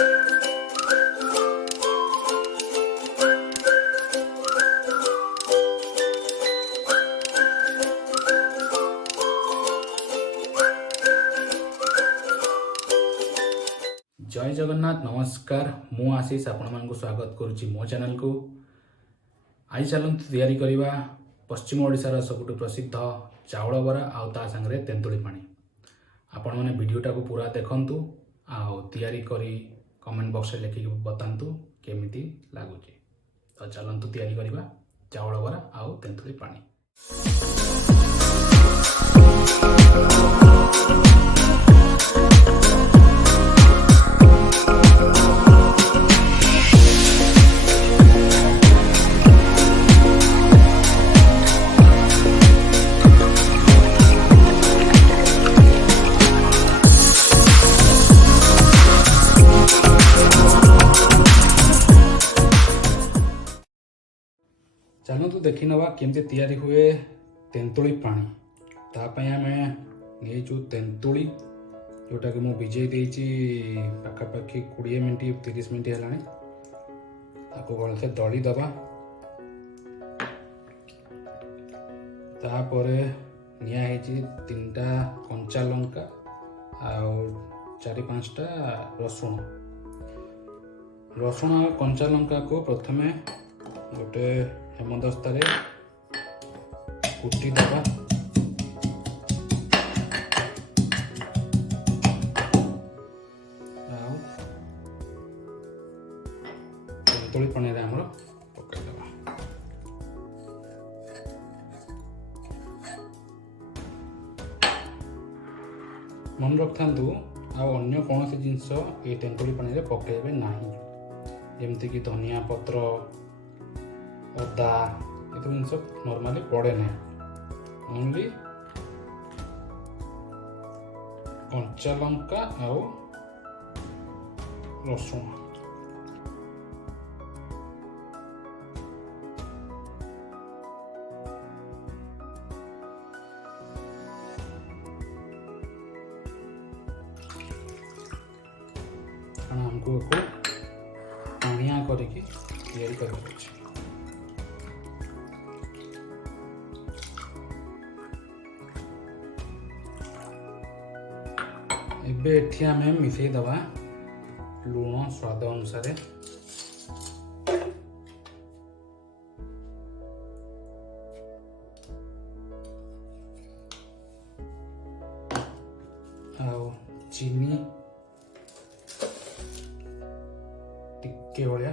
जय जगन्नाथ नमस्कार मु आशीष आपण स्वागत करुच्ची मो चैनल को। आज चलते तैयारी करवा पश्चिम ओडिशार सबुठ प्रसिद्ध चाउल बरा आउ ता संगे तेंतुली पानी। आपण मैंने वीडियोटा को पूरा देखंतु आउ तैयारी करी कमेंट बॉक्स में लिखिक बतांतु केमिति लागुची। तो चलतु तैयारी करवा चाउल बरा आउ तेंतुली पानी। चलतु देखी नवा केमती तैयारी हुए तेंतुली पानी। तापाई आम नहीं तेंतुली जोटा कि मुझे भिजे पाखापाखि 20 मिनट 30 मिनट है भलसे दली दबा। तापर निया 3टा कंचा लंका आउ 4-5टा रसुण रसुण कंचा लंका को प्रथमे गोटे हेमदस्ता कुटी दबा। तेंतुली पानी पकईदबा। मन रखता अन्य कौन जिनस ये तेंतुली पानी रे पकेबे नहीं, जमती कि धनिया पत्र अदा ये जिनस नॉर्मली पड़े ना, ओनली कंचा लंका आउ रसुण। हमको पानिया करके तैयारी करके एबे एठी आमे मिसई दबा लूण स्वाद अनुसार। आउ चीनी टिके भाया,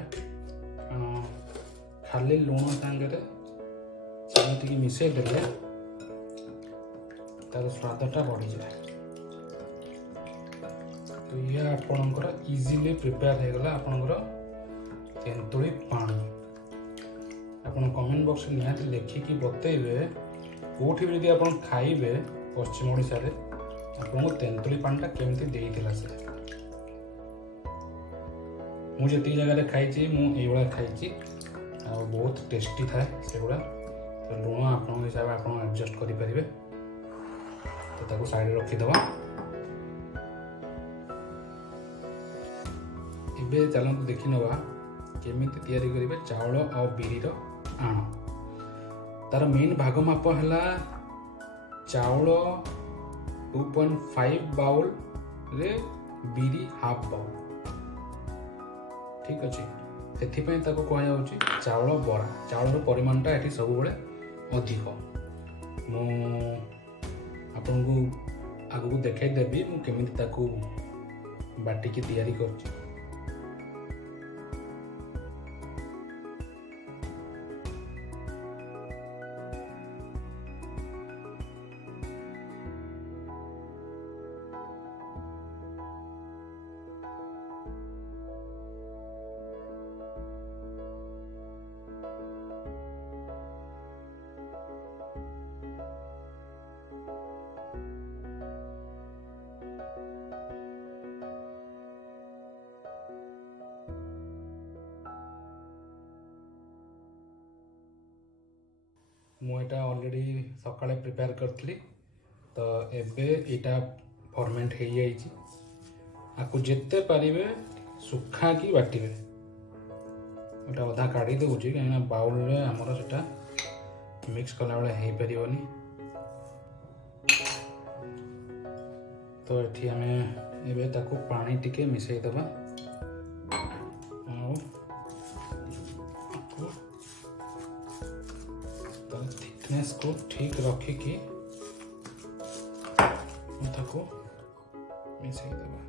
खाली लुण सांगे चीनी टी मिसई देले तार स्वादटा बढ़ी जाए। तो ये आपणकर इजिली प्रिपेयर हो गला आपणकर तेंतुली पानी। आपन कमेंट बॉक्स में निहाती लिखिकी बतेबे कोठी भी यदि आपन खाइबे पश्चिम ओडिशा रे आपन तेंतुली पानीटा केमती देइथिला से। मुझे ती जगह रे खाइची मु एई वाला खाइची आ बहुत टेस्टी थाए सेगुड़ा। तो लुण आपन हिसाब आपन एडजस्ट करि परिबे। तो ताको साइड रखी दबा। इबे चलते देखी नवा केमिति तैयारी करिबे चाउल और बिरी रो आण। तार मेन भाग माप है चाउल 2.5 बाउल रे बिरी हाफ बाउल। ठीक अच्छे से कह चाउल बरा। चाउल परिमाणटा ये सब अधिक। मु आपन को आगु देखाई देबी मु केमिति ताकू बाटिकी तैयारी करछि। मुझे ऑलरेडी सकाळे प्रिपेयर करथली। तो एबे इटा फर्मेंट हो जाइए। आपको जिते पारे सुखा कि बाटिबे गोटे अधा काढ़ी दूसरी कहीं बाउल में आमर से मिक्स कला बेले हो पारनी। तो ये आम ए पानी टिके मिसईदबा थिकनेस को ठीक रखिकी मिसईदबा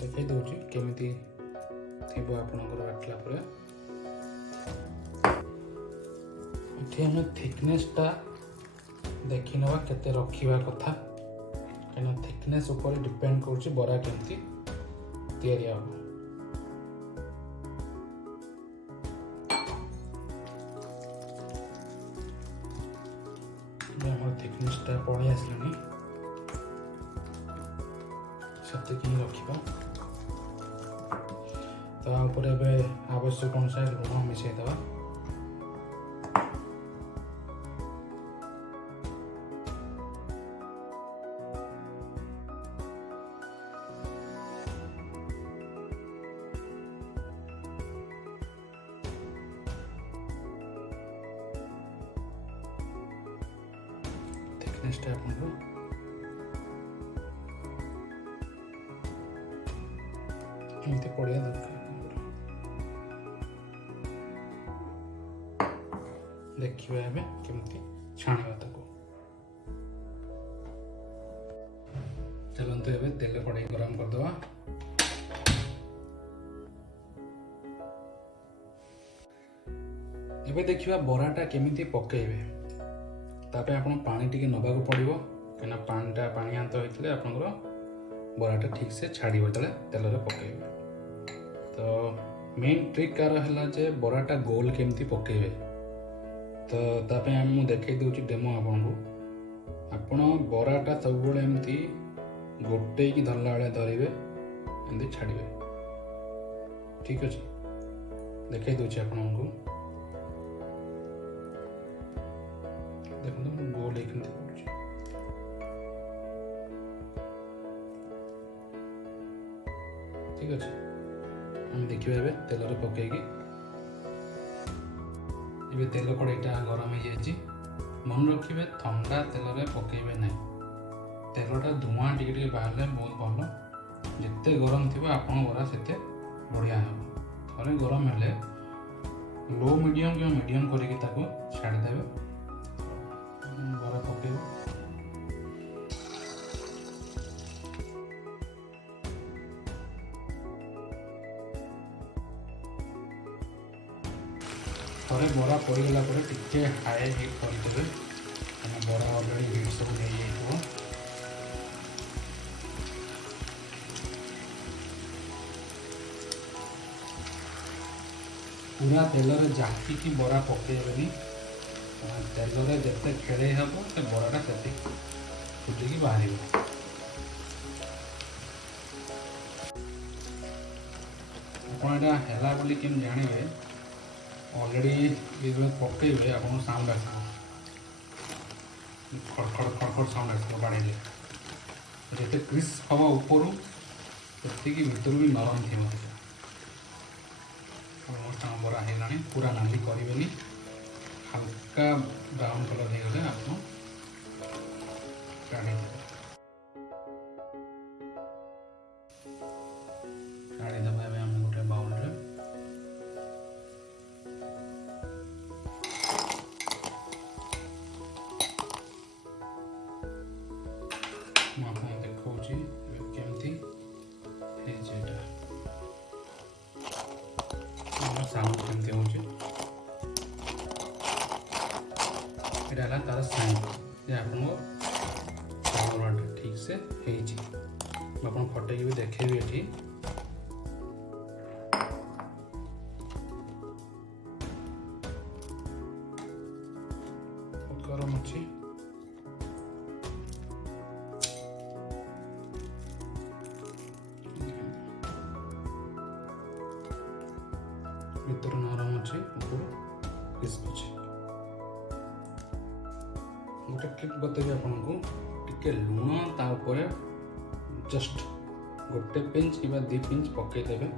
देखई दूची केमिति थिबो आपनकर बाटला परे। इथे हम थिकनेस टा देखि नवा केते रखिबा कथा कहीं थिकनेस ऊपर डिपेंड करुच्ची बरा केमती तैयारी हम। थिकनेस टा पड़े आसलानी से रखा तो आवश्यक अनुसार लुण मिसईदबा। थिकनेस टा आपको एमती पड़िया दरकार देखिए एवं केमती छाणवा ताको। चलते एवं तेल कड़ाई गरम करदे। एबे देखिए बराटा केमिति पकेबे तापे आपण पानी टिके नबाक पड़ो कहीं पानीटा पानी हाथ होते आपंकर बराटा ठीक से छाड़ो जो तेल पकेबे। तो मेन ट्रिक कार है जे बराटा गोल केमती पकेबे। तो तापे मुझे देखई दूची डेमो आपन बराटा सब एमती गोटे की धरला बेले धरवे एमती छाड़े ठीक अच्छे देखई दूची आपको देखो गोल एक ठीक अच्छे हम देखिए एवं तेल पकईकी ये तेल कड़ाईटा गरम हो जाए मन रखिए ठंडा तेल पकईबे ना तेलटा धुआं टी बाहर बहुत भल जिते गरम थी आप बरा से बढ़िया हे थे गरम है लो मीडियम कि मीडियम करके छाड़देवे बरा पकेब। थे बरा पड़गला टे हाई हिट करदे बरा अलरेडी हिट सब नहीं जाइए। पूरा तेल जाकिकी बरा पकेबनी तेल जिते खेड़े हम से बराटा से फुटिकी बाहर। आपड़ा है केम जानवे ऑलरेडी ये पकेबे आप साउंड आस खड़खड़ खड़खड़ साउंड आस बाड़े जिते क्रिस्प हम ऊपर से भर भी नरम थी बरा है पूरा नाली करें हल्का ब्राउन कलर हो गले आप काढ़ी काढ़ीदेवा आम गोटे बाउल देखी केमती साउंड केमती हो तार साइन जे आप ठीक से आप फटे भी देखेबी ये गरम अच्छी भीतर नरम अच्छे ऊपर क्रिस्प अच्छे। गोटे ट्रिक बतेबी आपको टिके लुण जस्ट गोटे पिंच कि 2 पिंच पकईदेवे।